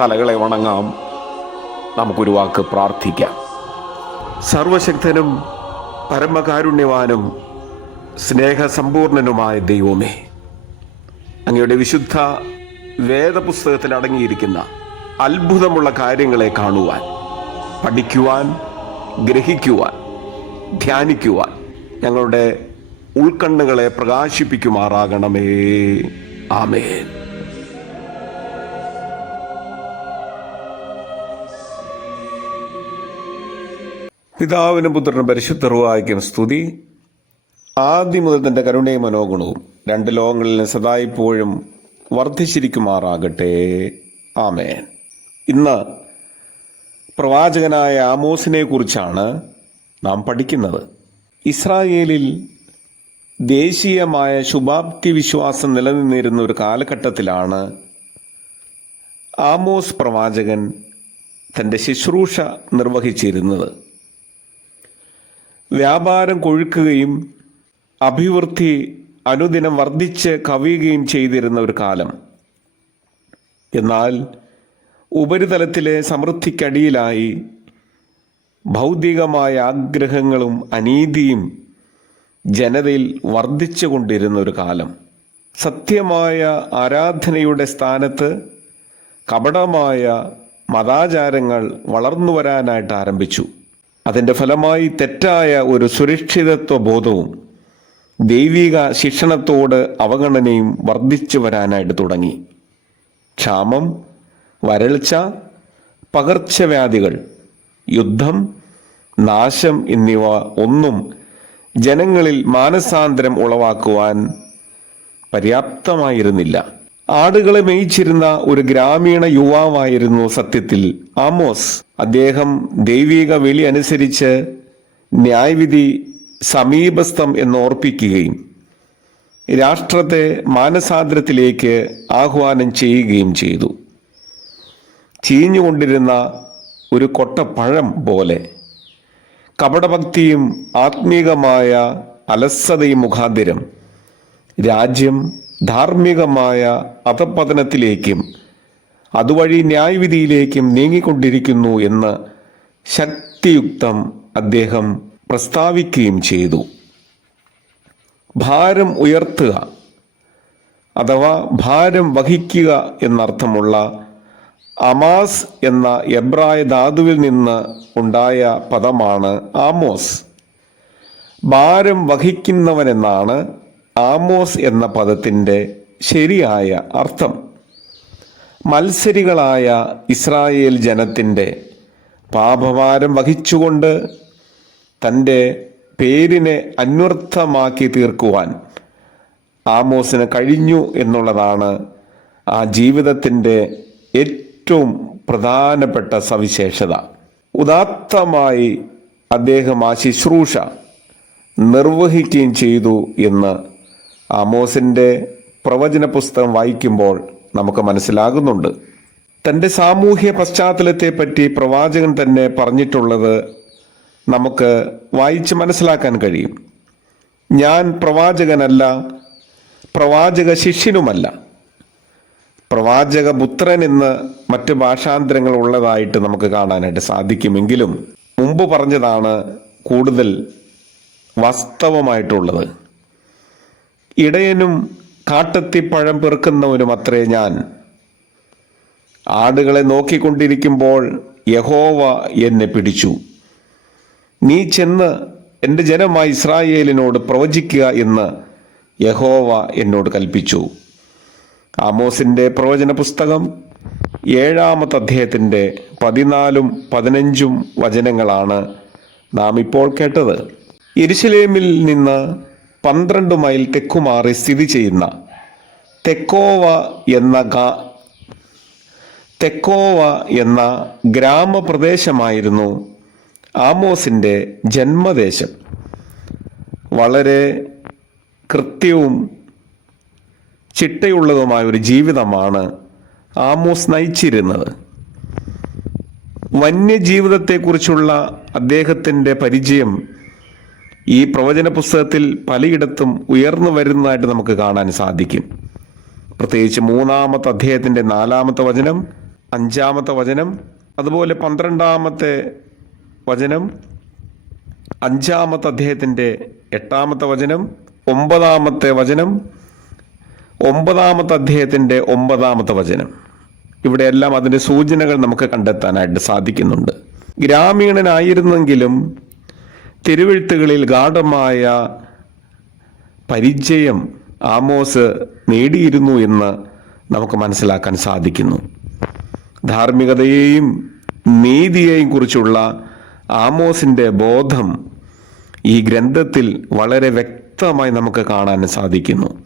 തലകളെ വണങ്ങാം. നമുക്കൊരു വാക്ക് പ്രാർത്ഥിക്കാം. സർവശക്തനും പരമകാരുണ്യവാനും സ്നേഹസമ്പൂർണനുമായ ദൈവമേ അങ്ങയുടെ വിശുദ്ധ വേദപുസ്തകത്തിൽ അടങ്ങിയിരിക്കുന്ന അത്ഭുതമുള്ള കാര്യങ്ങളെ കാണുവാൻ പഠിക്കുവാൻ ഗ്രഹിക്കുവാൻ ധ്യാനിക്കുവാൻ ഞങ്ങളുടെ ഉൾക്കണ്ണുകളെ പ്രകാശിപ്പിക്കുമാറാകണമേ. ആമേൻ. പിതാവിനും പുത്രനും പരിശുദ്ധ റുവായിക്കും സ്തുതി. ആദ്യം മുതൽ തന്റെ കരുണയും മനോഗുണവും രണ്ട് ലോകങ്ങളിൽ സദായിപ്പോഴും വർദ്ധിച്ചിരിക്കുമാറാകട്ടെ. ആമേ ഇന്ന് പ്രവാചകനായ ആമോസിനെ കുറിച്ചാണ് നാം പഠിക്കുന്നത്. ഇസ്രായേലിൽ ദേശീയമായ ശുഭാപ്തി വിശ്വാസം നിലനിന്നിരുന്ന ഒരു കാലഘട്ടത്തിലാണ് ആമോസ് പ്രവാചകൻ തന്റെ ശുശ്രൂഷ നിർവഹിച്ചിരുന്നത്. വ്യാപാരം കൊഴുക്കുകയും അഭിവൃദ്ധി അനുദിനം വർദ്ധിച്ച് കവിയുകയും ചെയ്തിരുന്ന ഒരു കാലം. എന്നാൽ ഉപരിതലത്തിലെ സമൃദ്ധിക്കടിയിലായി ഭൗതികമായ ആഗ്രഹങ്ങളും അനീതിയും ജനതയിൽ വർദ്ധിച്ചു കൊണ്ടിരുന്ന ഒരു കാലം. സത്യമായ ആരാധനയുടെ സ്ഥാനത്ത് കപടമായ മതാചാരങ്ങൾ വളർന്നു വരാനായിട്ട് ആരംഭിച്ചു. അതിന്റെ ഫലമായി തെറ്റായ ഒരു സുരക്ഷിതത്വ ബോധവും ദൈവിക ശിക്ഷണത്തോട് അവഗണനയും വർദ്ധിച്ചു വരാനായിട്ട് തുടങ്ങി. ക്ഷാമം വരൾച്ച പകർച്ചവ്യാധികൾ യുദ്ധം നാശം എന്നിവ ഒന്നും ജനങ്ങളിൽ മാനസാന്തരം ഉളവാക്കുവാൻ പര്യാപ്തമായിരുന്നില്ല. ആടുകളെ മേയിച്ചിരുന്ന ഒരു ഗ്രാമീണ യുവാവായിരുന്നു സത്യത്തിൽ ആമോസ്. അദ്ദേഹം ദൈവിക വിളി അനുസരിച്ച് ന്യായവിധി സമീപസ്ഥം എന്നോർപ്പിക്കുകയും രാഷ്ട്രത്തെ മാനസാന്തരത്തിലേക്ക് ആഹ്വാനം ചെയ്യുകയും ചെയ്തു. ചീഞ്ഞുകൊണ്ടിരുന്ന ഒരു കൊട്ടപ്പഴം പോലെ കപടഭക്തിയും ആത്മീകമായ അലസതയും മുഖാന്തിരം രാജ്യം ധാർമ്മികമായ അധപതനത്തിലേക്കും അതുവഴി ന്യായവിധിയിലേക്കും നീങ്ങിക്കൊണ്ടിരിക്കുന്നു എന്ന് ശക്തിയുക്തം അദ്ദേഹം പ്രസ്താവിക്കുകയും ചെയ്തു. ഭാരം ഉയർത്തുക അഥവാ ഭാരം വഹിക്കുക എന്നർത്ഥമുള്ള അമാസ് എന്ന എബ്രായ ധാതുവിൽ നിന്ന് ഉണ്ടായ പദമാണ് ആമോസ്. ഭാരം വഹിക്കുന്നവനെന്നാണ് ആമോസ് എന്ന പദത്തിന്റെ ശരിയായ അർത്ഥം. മത്സരികളായ ഇസ്രായേൽ ജനത്തിന്റെ പാപഭാരം വഹിച്ചുകൊണ്ട് തന്റെ പേരിനെ അന്വർത്ഥമാക്കി തീർക്കുവാൻ ആമോസിന് കഴിഞ്ഞു എന്നുള്ളതാണ് ആ ജീവിതത്തിന്റെ ഏറ്റവും പ്രധാനപ്പെട്ട സവിശേഷത. ഉദാത്തമായി അദ്ദേഹം ആ ശുശ്രൂഷ നിർവഹിക്കുകയും ചെയ്തു എന്ന് ആമോസിന്റെ പ്രവചന പുസ്തകം വായിക്കുമ്പോൾ നമുക്ക് മനസ്സിലാകുന്നുണ്ട്. തന്റെ സാമൂഹ്യ പശ്ചാത്തലത്തെ പറ്റി പ്രവാചകൻ തന്നെ പറഞ്ഞിട്ടുള്ളത് നമുക്ക് വായിച്ച് മനസ്സിലാക്കാൻ കഴിയും. ഞാൻ പ്രവാചകനല്ല പ്രവാചക ശിഷ്യനുമല്ല. പ്രവാചക പുത്രൻ എന്ന് മറ്റ് ഭാഷാന്തരങ്ങൾ ഉള്ളതായിട്ട് നമുക്ക് കാണാനായിട്ട് സാധിക്കുമെങ്കിലും മുമ്പ് പറഞ്ഞതാണ് കൂടുതൽ വാസ്തവമായിട്ടുള്ളത്. ഇടയനും കാട്ടത്തിപ്പഴം പെറുക്കുന്നവനും അത്രേ ഞാൻ. ആടുകളെ നോക്കിക്കൊണ്ടിരിക്കുമ്പോൾ യഹോവ എന്നെ പിടിച്ചു. നീ ചെന്ന് എന്റെ ജനമായ ഇസ്രായേലിനോട് പ്രവചിക്കുക എന്ന് യഹോവ എന്നോട് കൽപ്പിച്ചു. ആമോസിന്റെ പ്രവചന പുസ്തകം ഏഴാമത്തെ അദ്ദേഹത്തിന്റെ പതിനാലും പതിനഞ്ചും വചനങ്ങളാണ് നാം ഇപ്പോൾ കേട്ടത്. ഇരുശലേമിൽ നിന്ന് പന്ത്രണ്ട് മൈൽ തെക്കുമാറി സ്ഥിതി ചെയ്യുന്ന തെക്കോവ എന്ന തെക്കോവ എന്ന ഗ്രാമപ്രദേശമായിരുന്നു ആമോസിന്റെ ജന്മദേശം. വളരെ കൃത്യവും ചിട്ടയുള്ളതുമായ ഒരു ജീവിതമാണ് ആമോസ് നയിച്ചിരുന്നത്. വന്യജീവിതത്തെക്കുറിച്ചുള്ള അദ്ദേഹത്തിന്റെ പരിചയം ഈ പ്രവചന പുസ്തകത്തിൽ പലയിടത്തും ഉയർന്നു വരുന്നതായിട്ട് നമുക്ക് കാണാൻ സാധിക്കും. പ്രത്യേകിച്ച് മൂന്നാമത്തെ അധ്യായത്തിന്റെ നാലാമത്തെ വചനം അഞ്ചാമത്തെ വചനം അതുപോലെ പന്ത്രണ്ടാമത്തെ വചനം അഞ്ചാമത്തെ അദ്ദേഹത്തിന്റെ എട്ടാമത്തെ വചനം ഒമ്പതാമത്തെ വചനം ഒമ്പതാമത്തെ അദ്ദേഹത്തിന്റെ ഒമ്പതാമത്തെ വചനം. ഇവിടെയെല്ലാം അതിന്റെ സൂചനകൾ നമുക്ക് കണ്ടെത്താനായിട്ട് സാധിക്കുന്നുണ്ട്. ഗ്രാമീണനായിരുന്നെങ്കിലും തിരുവഴുത്തുകളിൽ ഗാഠമായ പരിചയം ആമോസ് നേടിയിരുന്നു എന്ന് നമുക്ക് മനസ്സിലാക്കാൻ സാധിക്കുന്നു. ധാർമ്മികതയെയും നീതിയെയും കുറിച്ചുള്ള ആമോസിന്റെ ബോധം ഈ ഗ്രന്ഥത്തിൽ വളരെ വ്യക്തമായി നമുക്ക് കാണാൻ സാധിക്കുന്നു.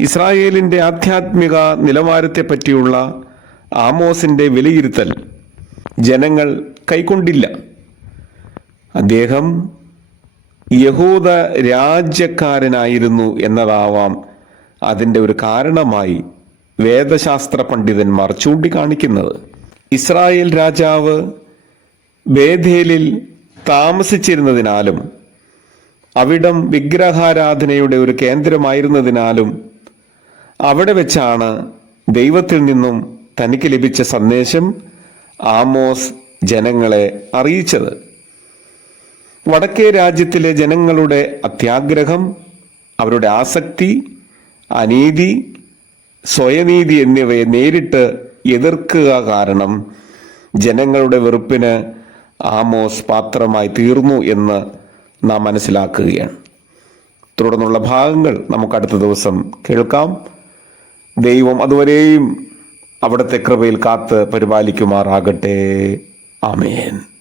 ഇസ്രായേലിന്റെ ആധ്യാത്മിക നിലവാരത്തെ പറ്റിയുള്ള ആമോസിന്റെ വിലയിരുത്തൽ ജനങ്ങൾ കൈക്കൊണ്ടില്ല. അദ്ദേഹം യഹൂദ രാജ്യക്കാരനായിരുന്നു എന്നതാവാം അതിന്റെ ഒരു കാരണമായി വേദശാസ്ത്ര പണ്ഡിതന്മാർ ചൂണ്ടിക്കാണിക്കുന്നത്. ഇസ്രായേൽ രാജാവ് ബേധേലിൽ താമസിച്ചിരുന്നതിനാലും അവിടം വിഗ്രഹാരാധനയുടെ ഒരു കേന്ദ്രമായിരുന്നതിനാലും അവിടെ വെച്ചാണ് ദൈവത്തിൽ നിന്നും തനിക്ക് ലഭിച്ച സന്ദേശം ആമോസ് ജനങ്ങളെ അറിയിച്ചത്. വടക്കേ രാജ്യത്തിലെ ജനങ്ങളുടെ അത്യാഗ്രഹം അവരുടെ ആസക്തി അനീതി സ്വയനീതി എന്നിവയെ നേരിട്ട് എതിർക്കുക കാരണം ജനങ്ങളുടെ വെറുപ്പിന് ആമോസ് പാത്രമായി തീർന്നു എന്ന് നാം മനസ്സിലാക്കുകയാണ്. തുടർന്നുള്ള ഭാഗങ്ങൾ നമുക്ക് അടുത്ത ദിവസം കേൾക്കാം. ദൈവം അതുവരെയും അവിടുത്തെ കൃപയിൽ കാത്ത് പരിപാലിക്കുമാറാകട്ടെ. ആമേൻ.